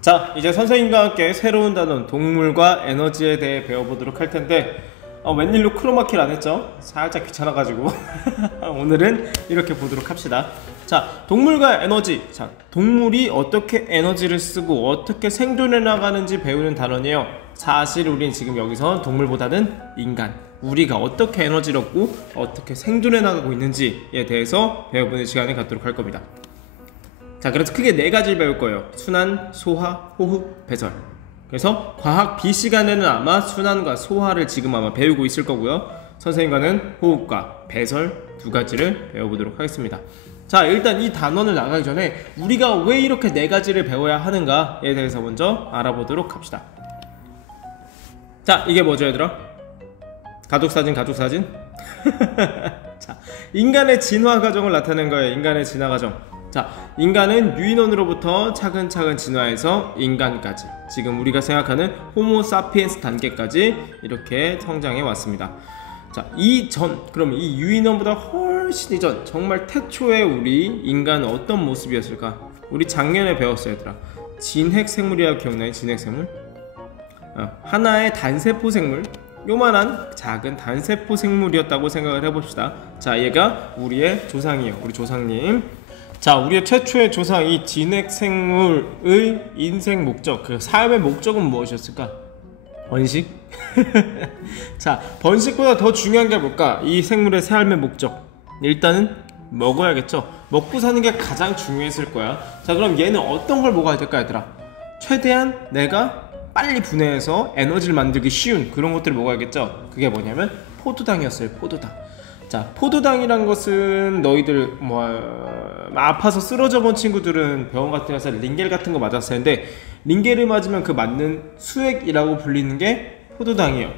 자, 이제 선생님과 함께 새로운 단원 동물과 에너지에 대해 배워보도록 할 텐데 웬일로 크로마키를 안 했죠? 살짝 귀찮아가지고 오늘은 이렇게 보도록 합시다. 자, 동물과 에너지. 자, 동물이 어떻게 에너지를 쓰고 어떻게 생존해 나가는지 배우는 단원이에요. 사실 우린 지금 여기서 동물보다는 인간, 우리가 어떻게 에너지를 얻고 어떻게 생존해 나가고 있는지에 대해서 배워보는 시간을 갖도록 할 겁니다. 자, 그래서 크게 네 가지를 배울 거예요. 순환, 소화, 호흡, 배설. 그래서 과학 B 시간에는 아마 순환과 소화를 지금 아마 배우고 있을 거고요. 선생님과는 호흡과 배설 두 가지를 배워보도록 하겠습니다. 자, 일단 이 단원을 나가기 전에 우리가 왜 이렇게 네 가지를 배워야 하는가에 대해서 먼저 알아보도록 합시다. 자, 이게 뭐죠, 얘들아? 가족사진. 자, 인간의 진화 과정을 나타낸 거예요. 인간의 진화 과정. 자, 인간은 유인원으로부터 차근차근 진화해서 인간까지, 지금 우리가 생각하는 호모 사피엔스 단계까지 이렇게 성장해 왔습니다. 자, 그러면 이 유인원보다 훨씬 이전, 정말 태초에 우리 인간은 어떤 모습이었을까? 우리 작년에 배웠어요, 얘들아. 진핵생물이라고 기억나요? 진핵생물? 하나의 단세포 생물, 요만한 작은 단세포 생물이었다고 생각을 해봅시다. 자, 얘가 우리의 조상이에요. 우리 조상님. 자, 우리의 최초의 조상, 이 진핵생물의 인생 목적, 그 삶의 목적은 무엇이었을까? 번식? 자, 번식보다 더 중요한 게 뭘까? 이 생물의 삶의 목적. 일단은 먹어야겠죠. 먹고 사는 게 가장 중요했을 거야. 자, 그럼 얘는 어떤 걸 먹어야 될까, 얘들아? 최대한 내가 빨리 분해해서 에너지를 만들기 쉬운 그런 것들을 먹어야겠죠. 그게 뭐냐면 포도당이었어요. 포도당. 자, 포도당이란 것은 너희들 아파서 쓰러져 본 친구들은 병원 같은 데서 링겔 같은 거 맞았을 텐데, 링겔을 맞으면 그 맞는 수액이라고 불리는 게 포도당이에요.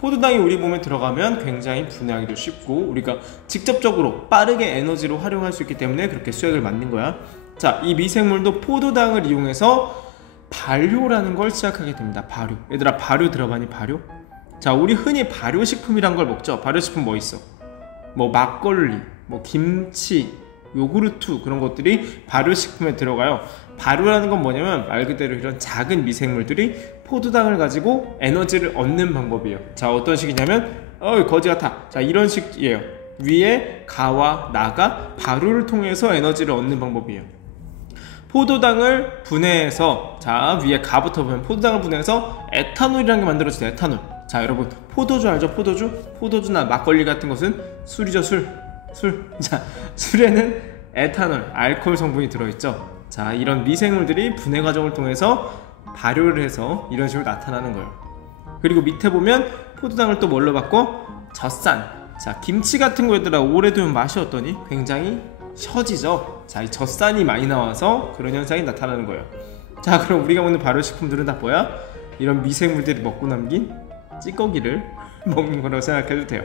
포도당이 우리 몸에 들어가면 굉장히 분해하기도 쉽고 우리가 직접적으로 빠르게 에너지로 활용할 수 있기 때문에 그렇게 수액을 맞는 거야. 자, 이 미생물도 포도당을 이용해서 발효라는 걸 시작하게 됩니다. 발효. 얘들아, 발효 들어봤니? 발효? 자, 우리 흔히 발효식품이란 걸 먹죠. 발효식품 뭐 있어? 뭐 막걸리, 뭐 김치, 요구르트, 그런 것들이 발효식품에 들어가요. 발효라는 건 뭐냐면 말 그대로 이런 작은 미생물들이 포도당을 가지고 에너지를 얻는 방법이에요. 자, 어떤 식이냐면 거지 같아. 자, 이런 식이에요. 위에 가와 나가 발효를 통해서 에너지를 얻는 방법이에요. 포도당을 분해해서, 자, 위에 가부터 보면 포도당을 분해해서 에탄올이라는 게 만들어져요. 에탄올. 자, 여러분, 포도주 알죠? 포도주나 막걸리 같은 것은 술이죠. 술. 자, 술에는 에탄올, 알코올 성분이 들어있죠. 자, 이런 미생물들이 분해 과정을 통해서 발효를 해서 이런 식으로 나타나는 거예요. 그리고 밑에 보면 포도당을 또 뭘로 바꿔? 젖산. 자, 김치 같은 거에다가 오래 두면 맛이 어떠니? 굉장히 셔지죠. 자, 이 젖산이 많이 나와서 그런 현상이 나타나는 거예요. 자, 그럼 우리가 먹는 발효식품들은 다 뭐야? 이런 미생물들이 먹고 남긴 찌꺼기를 먹는 거라고 생각해도 돼요.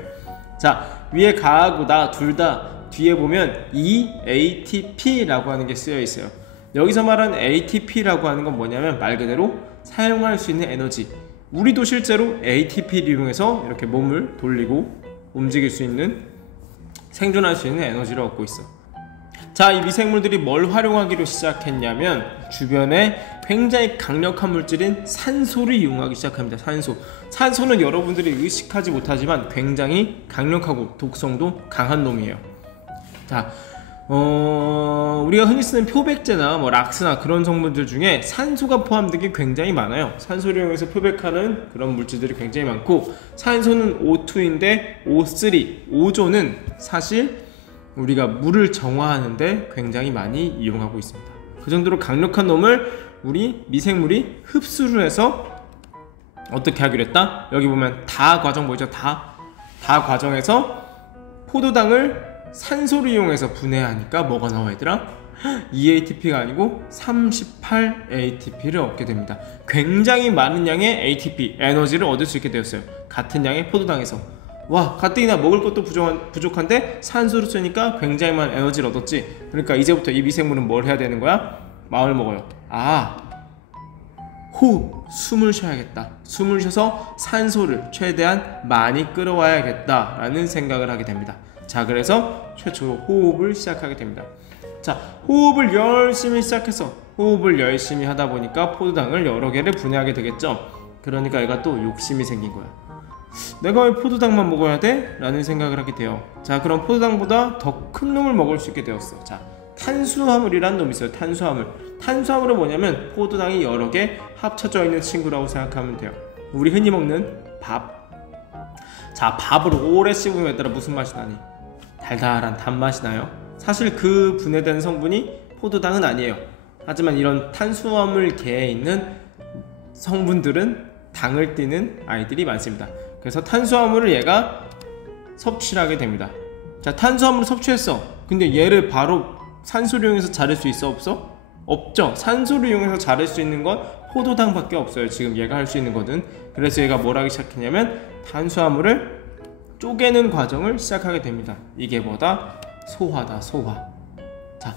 자, 위에 가하고 나 둘 다 뒤에 보면 ATP라고 하는 게 쓰여 있어요. 여기서 말하는 ATP라고 하는 건 뭐냐면 말 그대로 사용할 수 있는 에너지. 우리도 실제로 ATP를 이용해서 이렇게 몸을 돌리고 움직일 수 있는, 생존할 수 있는 에너지를 얻고 있어. 자, 이 미생물들이 뭘 활용하기로 시작했냐면 주변에 굉장히 강력한 물질인 산소를 이용하기 시작합니다. 산소는 여러분들이 의식하지 못하지만 굉장히 강력하고 독성도 강한 놈이에요. 자, 우리가 흔히 쓰는 표백제나 뭐 락스나 그런 성분들 중에 산소가 포함된 게 굉장히 많아요. 산소를 이용해서 표백하는 그런 물질들이 굉장히 많고, 산소는 O2인데 O3, 오존은 사실 우리가 물을 정화하는데 굉장히 많이 이용하고 있습니다. 그 정도로 강력한 놈을 우리 미생물이 흡수를 해서 어떻게 하기로 했다? 여기 보면 다 과정 보이죠? 다 과정에서 포도당을 산소를 이용해서 분해하니까 뭐가 나와, 얘들아? EATP가 아니고 38ATP를 얻게 됩니다. 굉장히 많은 양의 ATP, 에너지를 얻을 수 있게 되었어요. 같은 양의 포도당에서. 와, 가뜩이나 먹을 것도 부족한데 산소를 쓰니까 굉장히 많은 에너지를 얻었지. 그러니까 이제부터 이 미생물은 뭘 해야 되는 거야? 마음을 먹어요. 호흡, 숨을 쉬어야겠다. 숨을 쉬어서 산소를 최대한 많이 끌어와야겠다 라는 생각을 하게 됩니다. 자, 그래서 최초로 호흡을 시작하게 됩니다. 자, 호흡을 열심히 시작해서 호흡을 열심히 하다 보니까 포도당을 여러 개를 분해하게 되겠죠. 그러니까 얘가 또 욕심이 생긴 거야. 내가 왜 포도당만 먹어야 돼? 라는 생각을 하게 돼요. 자, 그럼 포도당보다 더 큰 놈을 먹을 수 있게 되었어. 자, 탄수화물이란 놈이 있어요. 탄수화물은 뭐냐면 포도당이 여러 개 합쳐져 있는 친구라고 생각하면 돼요. 우리 흔히 먹는 밥. 자, 밥을 오래 씹으면 얘들아 무슨 맛이 나니? 달달한 단맛이 나요. 사실 그 분해된 성분이 포도당은 아니에요. 하지만 이런 탄수화물계에 있는 성분들은 당을 띠는 아이들이 많습니다. 그래서 탄수화물을 얘가 섭취를 하게 됩니다. 자, 탄수화물을 섭취했어. 근데 얘를 바로 산소를 이용해서 자를 수 있어? 없어? 없죠. 산소를 이용해서 자를 수 있는 건 포도당밖에 없어요. 지금 얘가 할 수 있는 거는. 그래서 얘가 뭘 하기 시작했냐면 탄수화물을 쪼개는 과정을 시작하게 됩니다. 이게 뭐다? 소화다, 소화. 자,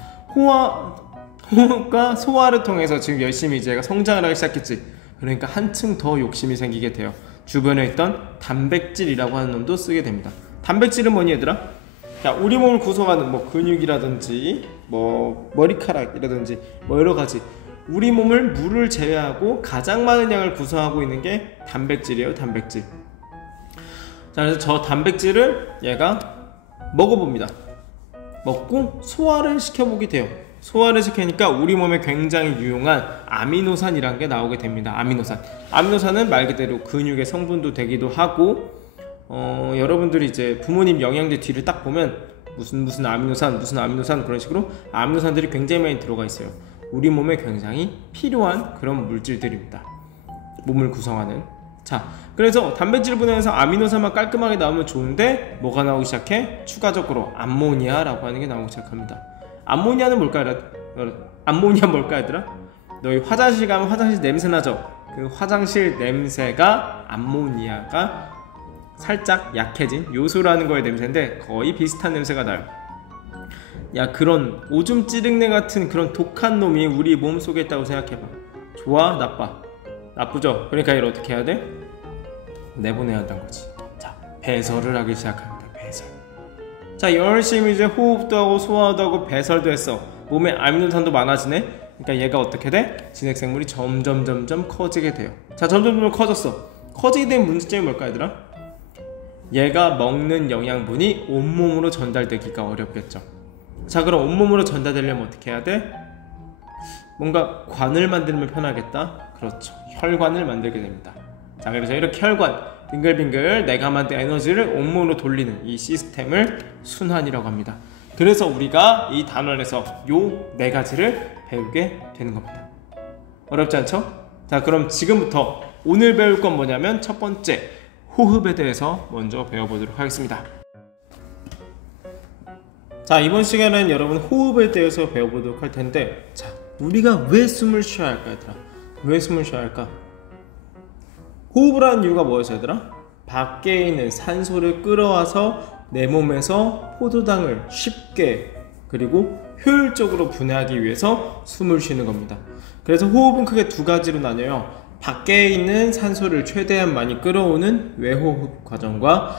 호흡과 소화를 통해서 지금 열심히 이제 얘가 성장을 하기 시작했지. 그러니까 한층 더 욕심이 생기게 돼요. 주변에 있던 단백질이라고 하는 놈도 쓰게 됩니다. 단백질은 뭐니 얘들아? 자, 우리 몸을 구성하는 뭐 근육이라든지 뭐 머리카락이라든지 뭐 여러 가지 우리 몸을 물을 제외하고 가장 많은 양을 구성하고 있는 게 단백질이에요. 단백질. 자, 그래서 저 단백질을 얘가 먹어봅니다. 먹고 소화를 시켜보게 돼요. 소화를 시키니까 우리 몸에 굉장히 유용한 아미노산이라는 게 나오게 됩니다. 아미노산은 말 그대로 근육의 성분도 되기도 하고 여러분들이 이제 부모님 영양제 뒤를 딱 보면 무슨 아미노산 그런 식으로 아미노산들이 굉장히 많이 들어가 있어요. 우리 몸에 굉장히 필요한 그런 물질들입니다. 몸을 구성하는. 자, 그래서 단백질 분해해서 아미노산만 깔끔하게 나오면 좋은데 뭐가 나오기 시작해? 추가적으로 암모니아라고 하는 게 나오기 시작합니다. 암모니아는 뭘까? 암모니아 뭘까 얘들아? 너희 화장실 가면 화장실 냄새 나죠? 그 화장실 냄새가 암모니아가 살짝 약해진 요소라는 거의 냄새인데 거의 비슷한 냄새가 나요. 야, 그런 오줌 찌릉내 같은 그런 독한 놈이 우리 몸속에 있다고 생각해봐. 좋아? 나빠? 나쁘죠? 그러니까 얘를 어떻게 해야 돼? 내보내야 한다는 거지. 자, 배설을 하기 시작합니다. 배설. 자, 열심히 이제 호흡도 하고 소화도 하고 배설도 했어. 몸에 아미노산도 많아지네. 그러니까 얘가 어떻게 돼? 진핵생물이 점점 커지게 돼요. 자, 점점 커졌어. 커지게 된 문제점이 뭘까 얘들아? 얘가 먹는 영양분이 온몸으로 전달되기가 어렵겠죠. 자, 그럼 온몸으로 전달되려면 어떻게 해야 돼? 뭔가 관을 만들면 편하겠다? 그렇죠. 혈관을 만들게 됩니다. 자, 그래서 이렇게 혈관, 빙글빙글 내가 만든 에너지를 온몸으로 돌리는 이 시스템을 순환이라고 합니다. 그래서 우리가 이 단원에서 요 네 가지를 배우게 되는 겁니다. 어렵지 않죠? 자, 그럼 지금부터 오늘 배울 건 뭐냐면 첫 번째, 호흡에 대해서 먼저 배워보도록 하겠습니다. 자, 이번 시간에는 여러분 호흡에 대해서 배워보도록 할 텐데, 자, 우리가 왜 숨을 쉬어야 할까 얘들아? 왜 숨을 쉬어야 할까? 호흡을 하는 이유가 뭐였어 얘들아? 밖에 있는 산소를 끌어와서 내 몸에서 포도당을 쉽게 그리고 효율적으로 분해하기 위해서 숨을 쉬는 겁니다. 그래서 호흡은 크게 두 가지로 나뉘어요. 밖에 있는 산소를 최대한 많이 끌어오는 외호흡 과정과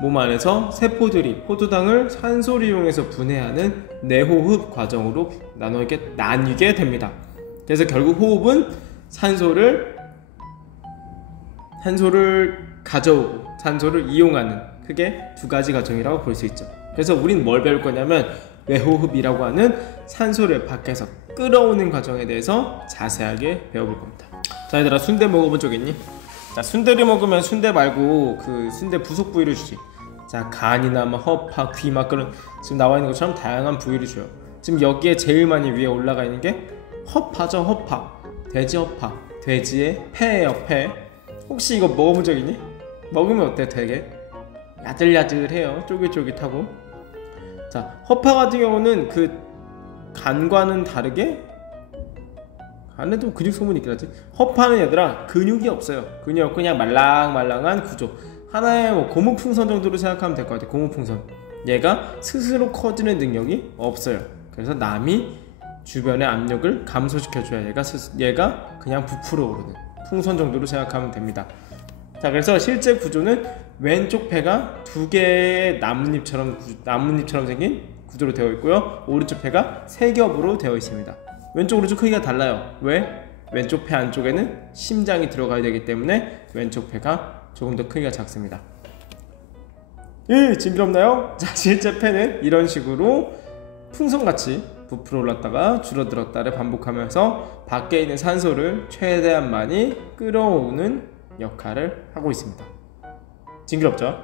몸 안에서 세포들이 포도당을 산소를 이용해서 분해하는 내호흡 과정으로 나뉘게 됩니다. 그래서 결국 호흡은 산소를 가져오고 산소를 이용하는 크게 두 가지 과정이라고 볼 수 있죠. 그래서 우린 뭘 배울 거냐면 외호흡이라고 하는 산소를 밖에서 끌어오는 과정에 대해서 자세하게 배워볼 겁니다. 자, 얘들아, 순대 먹어본 적 있니? 자, 순대를 먹으면 순대 말고 그 순대 부속 부위를 주지. 자, 간이나 뭐 허파, 귀 막 그런 지금 나와 있는 것처럼 다양한 부위를 줘요. 지금 여기에 제일 많이 위에 올라가 있는 게 허파죠. 허파, 돼지 허파, 돼지의 폐예요. 폐. 혹시 이거 먹어본 적 있니? 먹으면 어때? 되게 야들야들해요. 쫄깃쫄깃하고. 자, 허파 같은 경우는 그 간과는 다르게 안에도 근육 소문이 있긴 하지. 허파는 얘들아 근육이 없어요. 근육 없고 그냥 말랑말랑한 구조. 하나의 뭐 고무풍선 정도로 생각하면 될 것 같아요. 고무풍선. 얘가 스스로 커지는 능력이 없어요. 그래서 남이 주변의 압력을 감소시켜줘야 얘가 그냥 부풀어 오르는 풍선 정도로 생각하면 됩니다. 자, 그래서 실제 구조는 왼쪽 폐가 두 개의 나뭇잎처럼 생긴 구조로 되어 있고요. 오른쪽 폐가 세 겹으로 되어 있습니다. 왼쪽 오른쪽 크기가 달라요. 왜? 왼쪽 폐 안쪽에는 심장이 들어가야 되기 때문에 왼쪽 폐가 조금 더 크기가 작습니다. 징그럽나요? 자, 실제 폐는 이런 식으로 풍선같이 부풀어 올랐다가 줄어들었다를 반복하면서 밖에 있는 산소를 최대한 많이 끌어오는 역할을 하고 있습니다. 징그럽죠?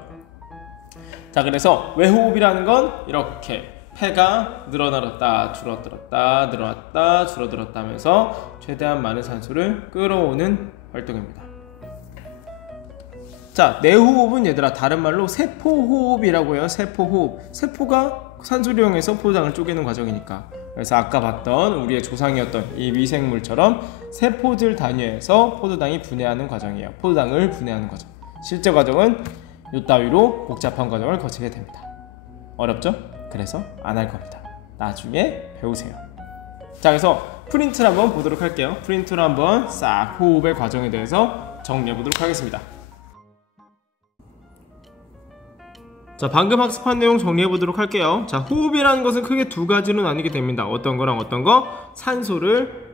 자, 그래서 외호흡이라는 건 이렇게 폐가 늘어났다 줄어들었다 늘어났다 줄어들었다 하면서 최대한 많은 산소를 끌어오는 활동입니다. 자, 내호흡은 얘들아 다른 말로 세포호흡이라고 해요. 세포호흡. 세포가 산소를 이용해서 포도당을 쪼개는 과정이니까. 그래서 아까 봤던 우리의 조상이었던 이 미생물처럼 세포들 단위에서 포도당이 분해하는 과정이에요. 포도당을 분해하는 과정. 실제 과정은 이따위로 복잡한 과정을 거치게 됩니다. 어렵죠? 그래서 안 할 겁니다. 나중에 배우세요. 자, 그래서 프린트를 한번 보도록 할게요. 프린트로 한번 싹 호흡의 과정에 대해서 정리해 보도록 하겠습니다. 자, 방금 학습한 내용 정리해 보도록 할게요. 자, 호흡이라는 것은 크게 두 가지로 나뉘게 됩니다. 어떤 거랑 어떤 거? 산소를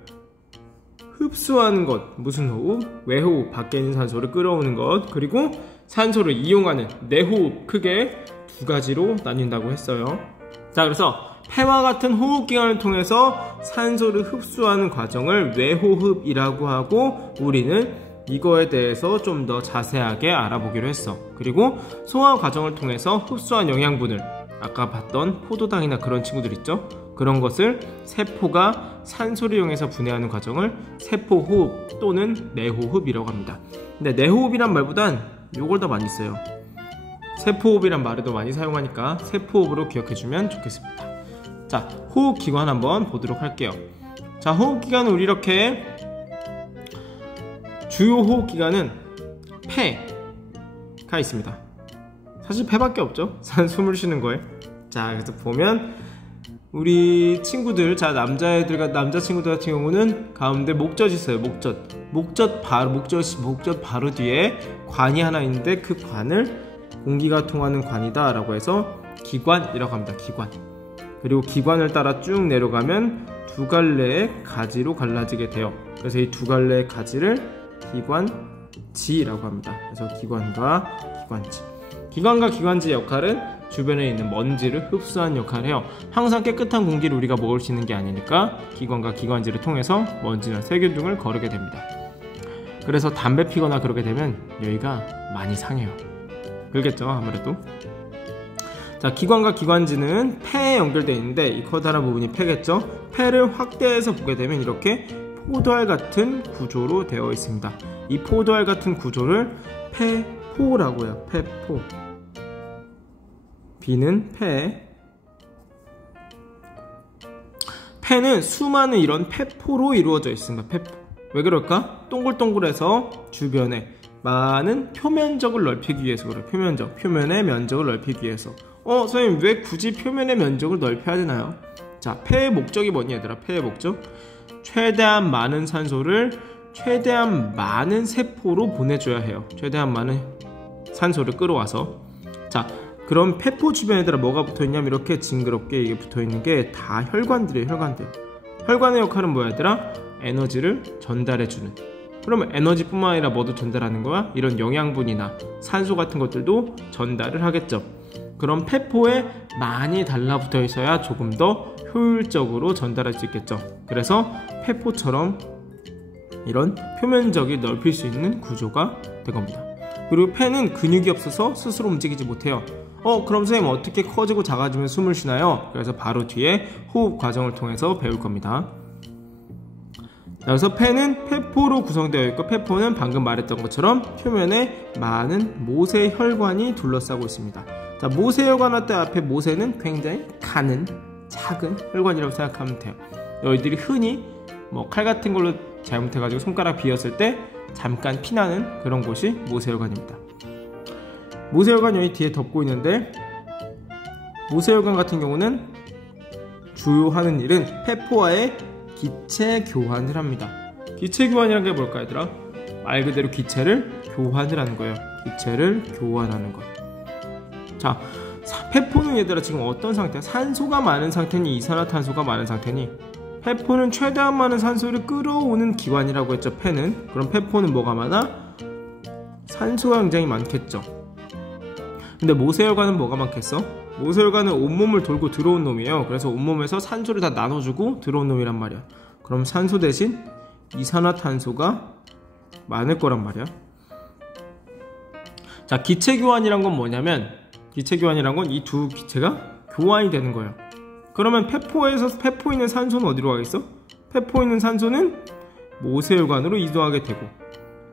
흡수하는 것, 무슨 호흡? 외호흡, 밖에 있는 산소를 끌어오는 것, 그리고 산소를 이용하는 내호흡, 크게 두 가지로 나뉜다고 했어요. 자, 그래서 폐와 같은 호흡기관을 통해서 산소를 흡수하는 과정을 외호흡이라고 하고 우리는 이거에 대해서 좀 더 자세하게 알아보기로 했어. 그리고 소화 과정을 통해서 흡수한 영양분을 아까 봤던 포도당이나 그런 친구들 있죠? 그런 것을 세포가 산소를 이용해서 분해하는 과정을 세포호흡 또는 내호흡이라고 합니다. 근데 내호흡이란 말보단 요걸 더 많이 써요. 세포호흡이란 말을 더 많이 사용하니까 세포호흡으로 기억해주면 좋겠습니다. 자, 호흡기관 한번 보도록 할게요. 자, 호흡기관은 우리 이렇게 주요 호흡기관은 폐가 있습니다. 사실 폐밖에 없죠. 숨을 쉬는 거에. 자, 그래서 보면 우리 친구들, 자, 남자 친구들 같은 경우는 가운데 목젖이 있어요. 목젖 바로 뒤에 관이 하나 있는데 그 관을 공기가 통하는 관이다 라고 해서 기관이라고 합니다. 기관. 그리고 기관을 따라 쭉 내려가면 두 갈래의 가지로 갈라지게 돼요. 그래서 이 두 갈래의 가지를 기관지라고 합니다. 그래서 기관과 기관지. 기관과 기관지의 역할은 주변에 있는 먼지를 흡수하는 역할을 해요. 항상 깨끗한 공기를 우리가 먹을 수 있는 게 아니니까 기관과 기관지를 통해서 먼지나 세균 등을 거르게 됩니다. 그래서 담배 피거나 그러게 되면 여기가 많이 상해요. 그렇겠죠, 아무래도. 자, 기관과 기관지는 폐에 연결되어 있는데 이 커다란 부분이 폐겠죠. 폐를 확대해서 보게 되면 이렇게 포도알 같은 구조로 되어 있습니다. 이 포도알 같은 구조를 폐포라고 해요. 폐포. B는 폐. 폐는 수많은 이런 폐포로 이루어져 있습니다. 폐포. 왜 그럴까? 동글동글해서 주변에 많은 표면적을 넓히기 위해서 그래요. 표면의 면적을 넓히기 위해서. 선생님 왜 굳이 표면의 면적을 넓혀야 되나요? 자, 폐의 목적이 뭐니 얘들아? 폐의 목적? 최대한 많은 산소를 최대한 많은 세포로 보내줘야 해요. 최대한 많은 산소를 끌어와서. 자, 그럼 폐포 주변에다가 뭐가 붙어있냐면 이렇게 징그럽게 이게 붙어있는 게 다 혈관들이에요. 혈관의 역할은 뭐야 얘들아? 에너지를 전달해주는. 그러면 에너지뿐만 아니라 뭐도 전달하는 거야? 이런 영양분이나 산소 같은 것들도 전달을 하겠죠. 그럼 폐포에 많이 달라붙어 있어야 조금 더 효율적으로 전달할 수 있겠죠. 그래서 폐포처럼 이런 표면적이 넓힐 수 있는 구조가 된 겁니다. 그리고 폐는 근육이 없어서 스스로 움직이지 못해요. 그럼 선생님 어떻게 커지고 작아지면 숨을 쉬나요? 그래서 바로 뒤에 호흡 과정을 통해서 배울 겁니다. 그래서 폐는 폐포로 구성되어 있고 폐포는 방금 말했던 것처럼 표면에 많은 모세 혈관이 둘러싸고 있습니다. 자, 모세 혈관 할 때 앞에 모세는 굉장히 가는 작은 혈관이라고 생각하면 돼요. 너희들이 흔히 칼 같은 걸로 잘못해가지고 손가락 비었을 때 잠깐 피나는 그런 곳이 모세혈관입니다. 모세혈관 여기 뒤에 덮고 있는데 모세혈관 같은 경우는 주요 하는 일은 폐포와의 기체 교환을 합니다. 기체 교환이라는 게 뭘까 얘들아? 말 그대로 기체를 교환을 하는 거예요. 기체를 교환하는 것. 자, 폐포는 얘들아 지금 어떤 상태야? 산소가 많은 상태니 이산화탄소가 많은 상태니? 페포는 최대한 많은 산소를 끌어오는 기관이라고 했죠. 폐는. 그럼 페포는 뭐가 많아? 산소가 굉장히 많겠죠. 근데 모세혈관은 뭐가 많겠어? 모세혈관은 온몸을 돌고 들어온 놈이에요. 그래서 온몸에서 산소를 다 나눠주고 들어온 놈이란 말이야. 그럼 산소 대신 이산화탄소가 많을 거란 말이야. 자, 기체교환이란 건 뭐냐면, 기체교환이란 건 이 두 기체가 교환이 되는 거예요. 그러면 페포에 있는 산소는 어디로 가겠어? 페포에 있는 산소는 모세혈관으로 이동하게 되고,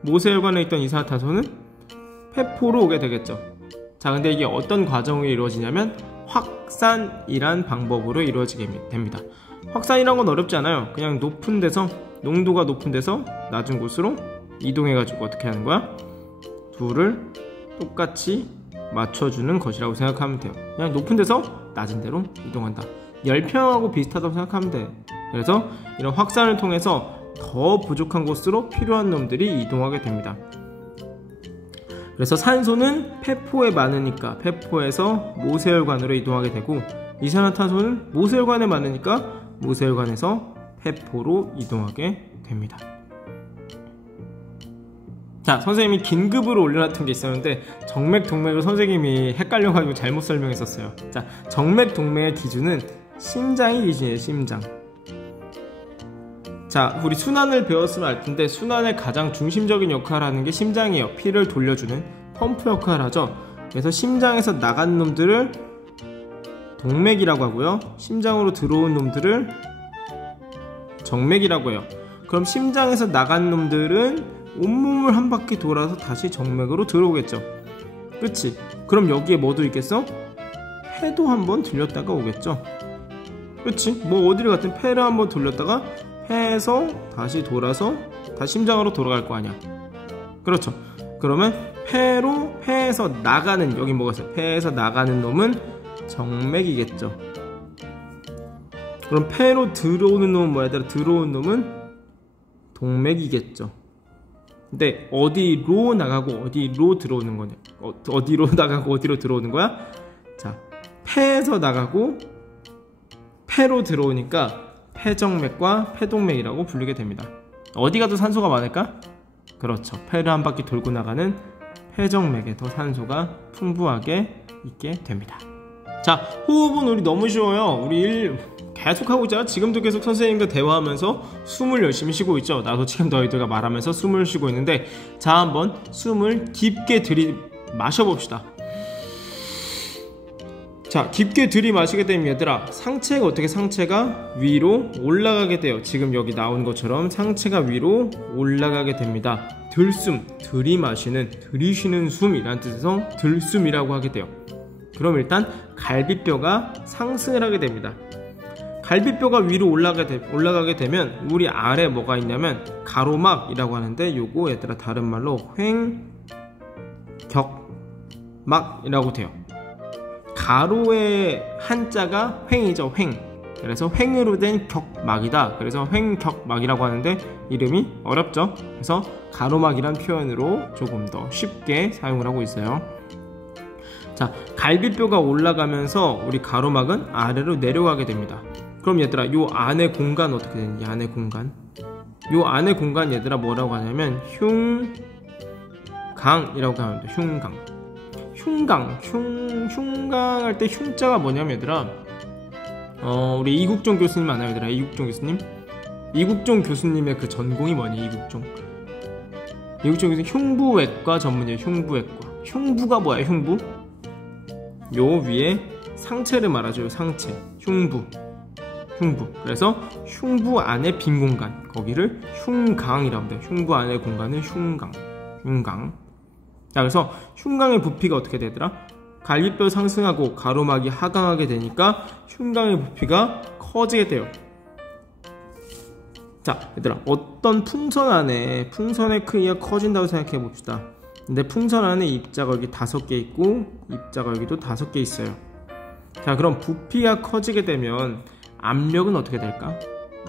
모세혈관에 있던 이산화탄소는 페포로 오게 되겠죠. 자, 근데 이게 어떤 과정으로 이루어지냐면 확산이란 방법으로 이루어지게 됩니다. 확산이란 건 어렵지 않아요. 그냥 높은 데서, 농도가 높은 데서 낮은 곳으로 이동해가지고 어떻게 하는 거야? 둘을 똑같이 맞춰주는 것이라고 생각하면 돼요. 그냥 높은 데서 낮은 데로 이동한다. 열평하고 비슷하다고 생각하면 돼. 그래서 이런 확산을 통해서 더 부족한 곳으로 필요한 놈들이 이동하게 됩니다. 그래서 산소는 페포에 많으니까 페포에서 모세혈관으로 이동하게 되고, 이산화탄소는 모세혈관에 많으니까 모세혈관에서 페포로 이동하게 됩니다. 자, 선생님이 긴급으로 올려놨던 게 있었는데 정맥동맥을 선생님이 헷갈려가지고 잘못 설명했었어요. 자, 정맥동맥의 기준은 심장이 기준이에요. 심장. 자, 우리 순환을 배웠으면 알 텐데 순환의 가장 중심적인 역할을 하는 게 심장이에요. 피를 돌려주는 펌프 역할을 하죠. 그래서 심장에서 나간 놈들을 동맥이라고 하고요, 심장으로 들어온 놈들을 정맥이라고 해요. 그럼 심장에서 나간 놈들은 온몸을 한 바퀴 돌아서 다시 정맥으로 들어오겠죠. 그치? 그럼 여기에 뭐도 있겠어? 폐도 한번 들렸다가 오겠죠. 그치? 뭐 어디를 갔든 폐를 한번 돌렸다가 폐에서 다시 돌아서 다시 심장으로 돌아갈 거 아니야. 그렇죠. 그러면 폐에서 나가는, 여기 뭐가 있어요? 폐에서 나가는 놈은 정맥이겠죠. 그럼 폐로 들어오는 놈은 뭐야? 들어온 놈은 동맥이겠죠. 근데 어디로 나가고 어디로 들어오는 거냐? 어디로 나가고 어디로 들어오는 거야? 자, 폐에서 나가고 폐로 들어오니까 폐정맥과 폐동맥이라고 부르게 됩니다. 어디 가도 산소가 많을까? 그렇죠. 폐를 한 바퀴 돌고 나가는 폐정맥에 더 산소가 풍부하게 있게 됩니다. 자, 호흡은 우리 너무 쉬워요. 우리 계속 하고 있잖아. 지금도 계속 선생님과 대화하면서 숨을 열심히 쉬고 있죠. 나도 지금 너희들과 말하면서 숨을 쉬고 있는데, 자, 한번 숨을 깊게 마셔봅시다. 자, 깊게 들이마시게 되면 얘들아, 상체가 어떻게 상체가 위로 올라가게 돼요. 지금 여기 나온 것처럼 상체가 위로 올라가게 됩니다. 들숨, 들이쉬는 숨이라는 뜻에서 들숨이라고 하게 돼요. 그럼 일단 갈비뼈가 상승을 하게 됩니다. 갈비뼈가 위로 올라가게 되면 우리 아래 뭐가 있냐면 가로막이라고 하는데, 요거 얘들아 다른 말로 횡격막이라고 돼요. 가로의 한자가 횡이죠. 횡. 그래서 횡으로 된 격막이다. 그래서 횡격막이라고 하는데 이름이 어렵죠. 그래서 가로막이란 표현으로 조금 더 쉽게 사용을 하고 있어요. 자, 갈비뼈가 올라가면서 우리 가로막은 아래로 내려가게 됩니다. 그럼 얘들아, 요 안의 공간 어떻게 되는지, 안의 공간. 요 안의 공간 얘들아 뭐라고 하냐면 흉강이라고 하면 돼. 흉강 할 때 흉자가 뭐냐면 얘들아, 우리 이국종 교수님 아나요 얘들아? 이국종 교수님? 이국종 교수님의 그 전공이 뭐니? 이국종 교수님 흉부외과 전문이에요. 흉부가 뭐야? 흉부? 요 위에 상체를 말하죠. 상체, 흉부. 그래서 흉부 안에 빈 공간, 거기를 흉강이라고 합니다. 흉부 안의 공간은 흉강. 자, 그래서 흉강의 부피가 어떻게 되더라? 갈비뼈 상승하고 가로막이 하강하게 되니까 흉강의 부피가 커지게 돼요. 자, 얘들아, 어떤 풍선의 크기가 커진다고 생각해 봅시다. 근데 풍선 안에 입자가 여기 5개 있고 입자가 여기도 5개 있어요. 자, 그럼 부피가 커지게 되면 압력은 어떻게 될까?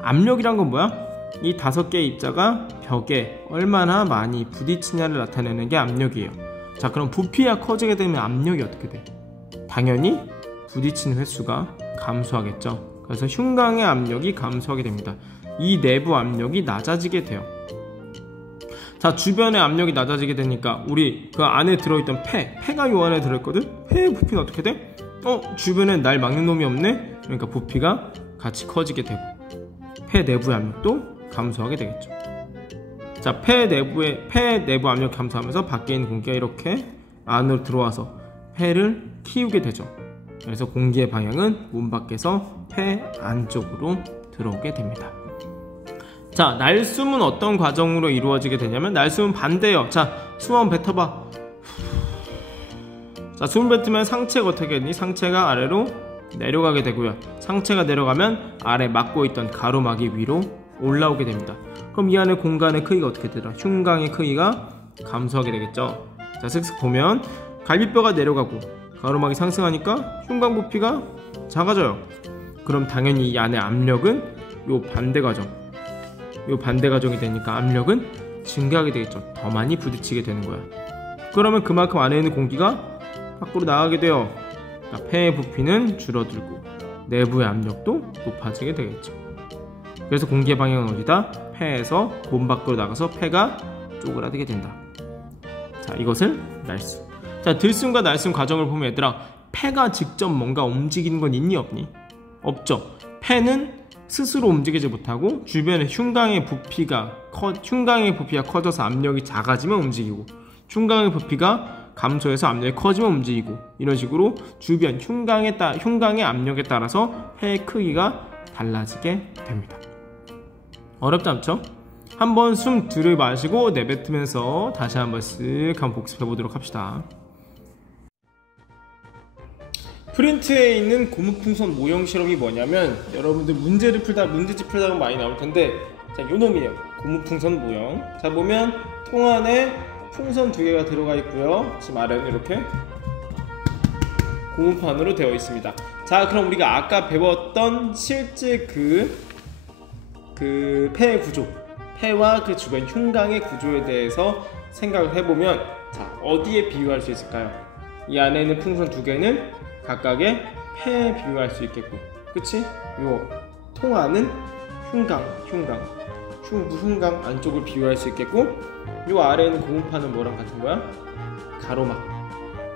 압력이란 건 뭐야? 이 5개의 입자가 벽에 얼마나 많이 부딪히냐를 나타내는 게 압력이에요. 자, 그럼 부피가 커지게 되면 압력이 어떻게 돼? 당연히 부딪히는 횟수가 감소하겠죠. 그래서 흉곽의 압력이 감소하게 됩니다. 이 내부 압력이 낮아지게 돼요. 자, 주변의 압력이 낮아지게 되니까 우리 그 안에 들어있던 폐가 요 안에 들어있거든? 폐의 부피는 어떻게 돼? 주변에 날 막는 놈이 없네? 그러니까 부피가 같이 커지게 되고 폐 내부의 압력도 감소하게 되겠죠. 자, 폐 내부 압력 감소하면서 밖에 있는 공기가 이렇게 안으로 들어와서 폐를 키우게 되죠. 그래서 공기의 방향은 문 밖에서 폐 안쪽으로 들어오게 됩니다. 자, 날숨은 어떤 과정으로 이루어지게 되냐면 날숨은 반대예요. 자, 숨 한번 뱉어봐. 자, 숨 뱉으면 상체가 어떻게 되니? 상체가 아래로 내려가게 되고요. 상체가 내려가면 아래 막고 있던 가로막이 위로 올라오게 됩니다. 그럼 이 안에 공간의 크기가 어떻게 되더라? 흉곽의 크기가 감소하게 되겠죠. 자, 슥슥 보면 갈비뼈가 내려가고 가로막이 상승하니까 흉곽 부피가 작아져요. 그럼 당연히 이 안에 압력은 요 반대 과정이 되니까 압력은 증가하게 되겠죠. 더 많이 부딪히게 되는 거야. 그러면 그만큼 안에 있는 공기가 밖으로 나가게 돼요. 그러니까 폐의 부피는 줄어들고 내부의 압력도 높아지게 되겠죠. 그래서 공기의 방향은 어디다? 폐에서 몸 밖으로 나가서 폐가 쪼그라들게 된다. 자, 이것을 날숨. 자, 들숨과 날숨 과정을 보면 얘들아, 폐가 직접 뭔가 움직이는 건 있니 없니? 없죠. 폐는 스스로 움직이지 못하고 주변에 흉곽의 부피가 커져서 압력이 작아지면 움직이고 흉곽의 부피가 감소해서 압력이 커지면 움직이고 이런 식으로 주변 흉곽의 압력에 따라서 폐의 크기가 달라지게 됩니다. 어렵지 않죠? 한번 숨 들이마시고 내뱉으면서 다시 한번 쓱 한번 복습해 보도록 합시다. 프린트에 있는 고무풍선 모형 실험이 뭐냐면 여러분들 문제집 풀다가 많이 나올 텐데, 자, 요 놈이에요. 고무풍선 모형. 자, 보면 통 안에 풍선 2개가 들어가 있고요. 지금 아래는 이렇게 고무판으로 되어 있습니다. 자, 그럼 우리가 아까 배웠던 실제 그 폐의 구조, 폐와 그 주변 흉곽의 구조에 대해서 생각을 해보면, 자, 어디에 비유할 수 있을까요? 이 안에 있는 풍선 2개는 각각의 폐에 비유할 수 있겠고, 그치? 요 통 안은 흉곽 안쪽을 비유할 수 있겠고, 요 아래에 있는 고무판은 뭐랑 같은 거야? 가로막,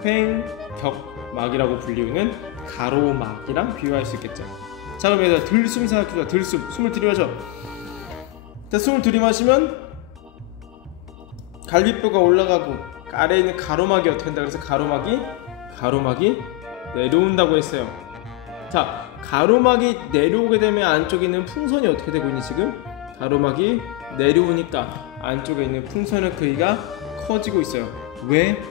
횡격막이라고 불리우는 가로막이랑 비유할 수 있겠죠. 자, 그럼 얘들아, 들숨 생각해봐. 들숨, 숨을 들이마셔. 자, 숨을 들이마시면 갈비뼈가 올라가고 아래에 있는 가로막이 어떻게 된다 그래서 가로막이 내려온다고 했어요. 자, 가로막이 내려오게 되면 안쪽에 있는 풍선이 어떻게 되고 있니? 지금 가로막이 내려오니까 안쪽에 있는 풍선의 크기가 커지고 있어요. 왜?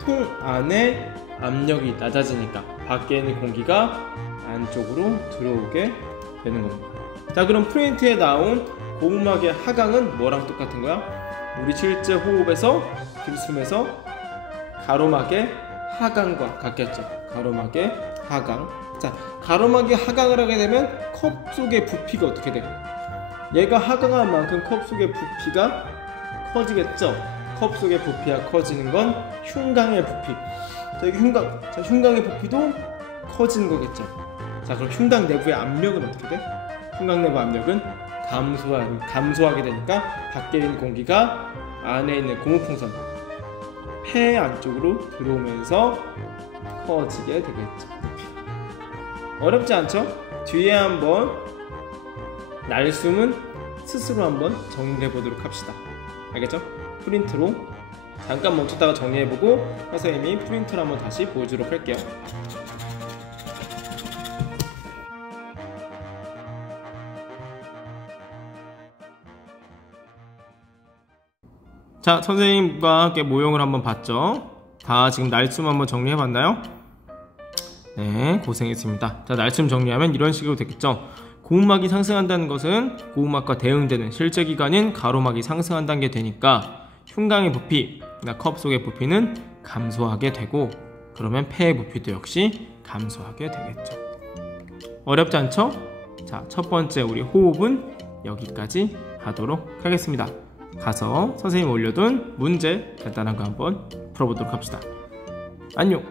통 안에 압력이 낮아지니까 밖에 있는 공기가 안쪽으로 들어오게 되는 겁니다. 자, 그럼 프린트에 나온 고무막의 하강은 뭐랑 똑같은 거야? 우리 실제 호흡에서 들숨에서 가로막의 하강과 같겠죠. 가로막의 하강. 자, 가로막이 하강을 하게 되면 컵 속의 부피가 어떻게 돼요? 얘가 하강한 만큼 컵 속의 부피가 커지겠죠. 컵 속의 부피가 커지는 건 흉곽의 부피. 자, 여기 흉곽의 부피도 커지는 거겠죠. 자, 그럼 흉곽 내부의 압력은 어떻게 돼? 흉곽 내부 압력은 감소하게 되니까 밖에 있는 공기가 안에 있는 고무풍선 폐 안쪽으로 들어오면서 커지게 되겠죠. 어렵지 않죠? 뒤에 한번 날숨은 스스로 한번 정리해 보도록 합시다. 알겠죠? 프린트로 잠깐 멈췄다가 정리해보고 선생님이 프린트를 한번 다시 보여주도록 할게요. 자, 선생님과 함께 모형을 한번 봤죠? 다 지금 날숨 한번 정리해봤나요? 네, 고생했습니다. 자, 날숨 정리하면 이런 식으로 되겠죠? 고무막이 상승한다는 것은 고무막과 대응되는 실제 기관인 가로막이 상승한다는 게 되니까 흉곽의 부피, 컵 속의 부피는 감소하게 되고, 그러면 폐의 부피도 역시 감소하게 되겠죠. 어렵지 않죠? 자, 첫 번째 우리 호흡은 여기까지 하도록 하겠습니다. 가서 선생님 올려둔 문제 간단한 거 한번 풀어보도록 합시다. 안녕.